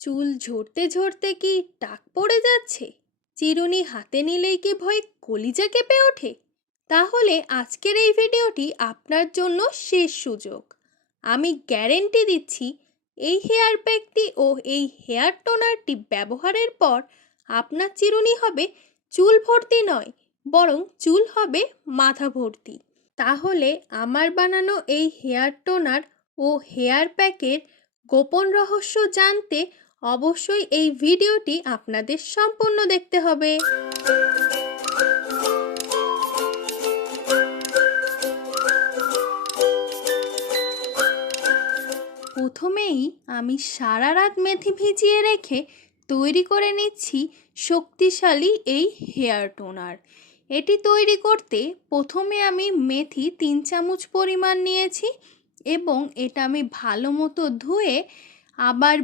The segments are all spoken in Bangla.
চুল ঝরতে ঝরতে কি টাক পড়ে যাচ্ছে? চিরুনি হাতে নিলেই কি ভয়ে কলিজা কেঁপে ওঠে? তাহলে আজকের এই ভিডিওটি আপনার জন্য শেষ সুযোগ। আমি গ্যারেন্টি দিচ্ছি, এই হেয়ার প্যাকটি ও এই হেয়ার টোনারটি ব্যবহারের পর আপনার চিরুনি হবে চুল ভর্তি নয়, বরং চুল হবে মাথা ভর্তি। তাহলে আমার বানানো এই হেয়ার টোনার ও হেয়ার প্যাকের গোপন রহস্য জানতে অবশ্যই এই ভিডিওটি আপনাদের সম্পূর্ণ দেখতে হবে। প্রথমেই আমি সারা রাত মেথি ভিজিয়ে রেখে তৈরি করে নিচ্ছি শক্তিশালী এই হেয়ার টোনার। এটি তৈরি করতে প্রথমে আমি মেথি 3 চামচ পরিমাণ নিয়েছি এবং এটা আমি ভালো মতো ধুয়ে আবার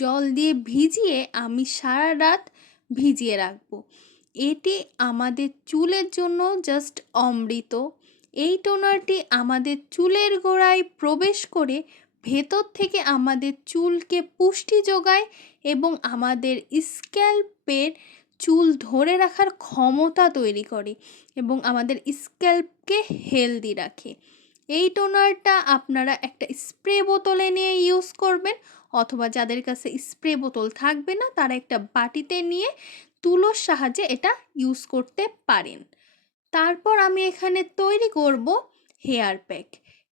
জল দিয়ে ভিজিয়ে আমি সারা রাত ভিজিয়ে রাখবো। এটি আমাদের চুলের জন্য জাস্ট অমৃত। এই টোনারটি আমাদের চুলের গোড়ায় প্রবেশ করে ভেতর থেকে আমাদের চুলকে পুষ্টি যোগায় এবং আমাদের স্ক্যাল্পের চুল ধরে রাখার ক্ষমতা তৈরি করে এবং আমাদের স্ক্যাল্পকে হেলদি রাখে। এই টোনারটা আপনারা একটা স্প্রে বোতলে নিয়ে ইউজ করবেন, অথবা যাদের কাছে স্প্রে বোতল থাকবে না তারা একটা বাটিতে নিয়ে তুলোর সাহায্যে এটা ইউজ করতে পারেন। তারপর আমি এখানে তৈরি করব হেয়ার প্যাক।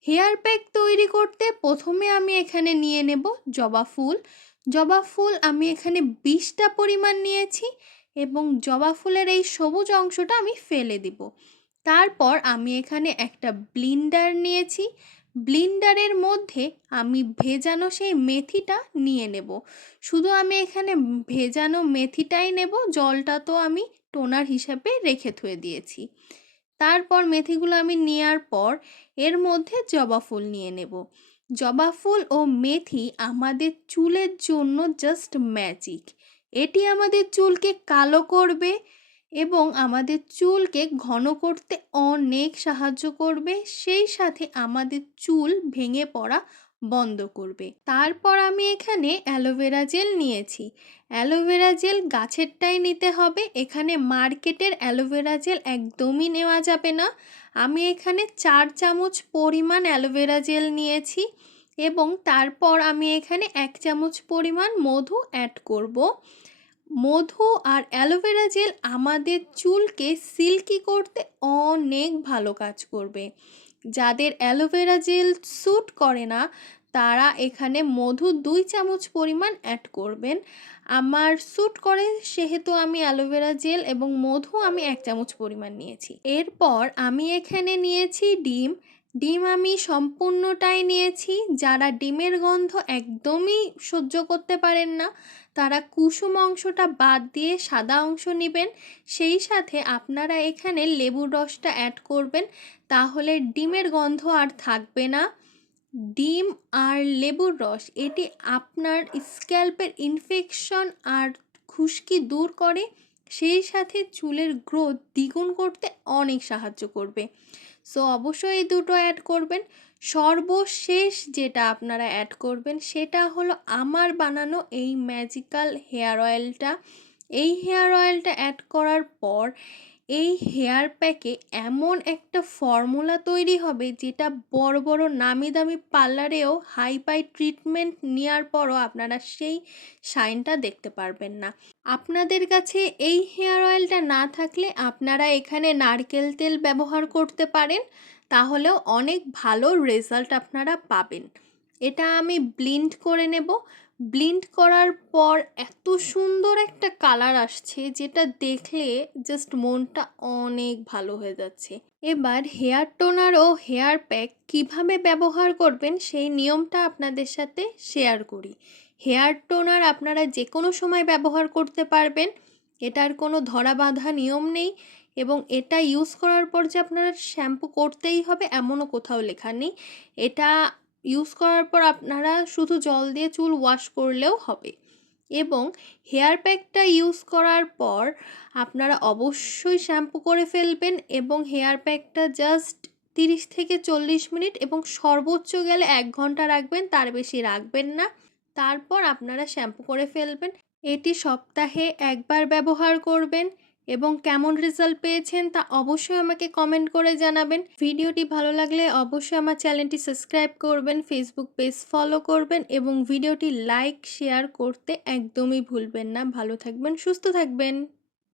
হেয়ার প্যাক তৈরি করতে প্রথমে আমি এখানে নিয়ে নেব জবা ফুল। জবা ফুল আমি এখানে 20টা পরিমাণ নিয়েছি এবং জবা ফুলের এই সবুজ অংশটা আমি ফেলে দিব। তারপর আমি এখানে একটা ব্লিন্ডার নিয়েছি। ব্লিন্ডারের মধ্যে আমি ভেজানো সেই মেথিটা নিয়ে নেব। শুধু আমি এখানে ভেজানো মেথিটাই নেব, জলটা তো আমি টোনার হিসাবে রেখে ধুয়ে দিয়েছি। তারপর মেথিগুলো আমি নেওয়ার পর এর মধ্যে জবা ফুল নিয়ে নেব। জবা ফুল ও মেথি আমাদের চুলের জন্য জাস্ট ম্যাজিক। এটি আমাদের চুলকে কালো করবে এবং আমাদের চুলকে ঘন করতে অনেক সাহায্য করবে, সেই সাথে আমাদের চুল ভেঙে পড়া বন্ধ করবে। তারপর আমি এখানে অ্যালোভেরা জেল নিয়েছি। অ্যালোভেরা জেল গাছেরটাই নিতে হবে, এখানে মার্কেটের অ্যালোভেরা জেল একদমই নেওয়া যাবে না। আমি এখানে 4 চামচ পরিমাণ অ্যালোভেরা জেল নিয়েছি এবং তারপর আমি এখানে 1 চামচ পরিমাণ মধু অ্যাড করব। মধু আর অ্যালোভেরা জেল আমাদের চুলকে সিল্কি করতে অনেক ভালো কাজ করবে। যাদের অ্যালোভেরা জেল স্যুট করে না তারা এখানে মধু 2 চামচ পরিমাণ অ্যাড করবেন। আমার স্যুট করে সেহেতু আমি অ্যালোভেরা জেল এবং মধু আমি 1 চামচ পরিমাণ নিয়েছি। এরপর আমি এখানে নিয়েছি ডিম। ডিম আমি সম্পূর্ণটাই নিয়েছি। যারা ডিমের গন্ধ একদমই সহ্য করতে পারেন না তারা কুসুম অংশটা বাদ দিয়ে সাদা অংশ নেবেন। সেই সাথে আপনারা এখানে লেবুর রসটা অ্যাড করবেন, তাহলে ডিমের গন্ধ আর থাকবে না। ডিম আর লেবুর রস এটি আপনার স্ক্যাল্পের ইনফেকশন আর খুশকি দূর করে, সেই সাথে চুলের গ্রোথ দ্বিগুণ করতে অনেক সাহায্য করবে। সো অবশ্যই এই দুটো অ্যাড করবেন। সর্বশেষ যেটা আপনারা অ্যাড করবেন সেটা হলো আমার বানানো এই ম্যাজিক্যাল হেয়ার অয়েলটা। এই হেয়ার অয়েলটা অ্যাড করার পর এই হেয়ার প্যাকে এমন একটা ফর্মুলা তৈরি হবে যেটা বড় বড় নামি দামি পার্লারেও হাই ট্রিটমেন্ট নেওয়ার পরও আপনারা সেই শাইনটা দেখতে পারবেন না। আপনাদের কাছে এই হেয়ার অয়েলটা না থাকলে আপনারা এখানে নারকেল তেল ব্যবহার করতে পারেন, তাহলেও অনেক ভালো রেজাল্ট আপনারা পাবেন। এটা আমি ব্লিন্ড করে নেব। ব্লিন্ড করার পর এত সুন্দর একটা কালার আসছে যেটা দেখলে জাস্ট মনটা অনেক ভালো হয়ে যাচ্ছে। এবার হেয়ার টোনার ও হেয়ার প্যাক কিভাবে ব্যবহার করবেন সেই নিয়মটা আপনাদের সাথে শেয়ার করি। হেয়ার টোনার আপনারা যে কোনো সময় ব্যবহার করতে পারবেন, এটার কোনো ধরা বাঁধা নিয়ম নেই এবং এটা ইউজ করার পর যে আপনারা শ্যাম্পু করতেই হবে এমনও কোথাও লেখা নেই। এটা ইউজ করার পর আপনারা শুধু জল দিয়ে চুল ওয়াশ করলেও হবে। এবং হেয়ার প্যাকটা ইউজ করার পর আপনারা অবশ্যই শ্যাম্পু করে ফেলবেন এবং হেয়ার প্যাকটা জাস্ট 30 থেকে 40 মিনিট এবং সর্বোচ্চ গেলে 1 ঘন্টা রাখবেন, তার বেশি রাখবেন না। তারপর আপনারা শ্যাম্পু করে ফেলবেন। এটি সপ্তাহে একবার ব্যবহার করবেন এবং কেমন রেজাল্ট পেয়েছেন তা অবশ্যই আমাকে কমেন্ট করে জানাবেন। ভিডিওটি ভালো লাগলে অবশ্যই আমার চ্যানেলটি সাবস্ক্রাইব করবেন, ফেসবুক পেজ ফলো করবেন এবং ভিডিওটি লাইক শেয়ার করতে একদমই ভুলবেন না। ভালো থাকবেন, সুস্থ থাকবেন।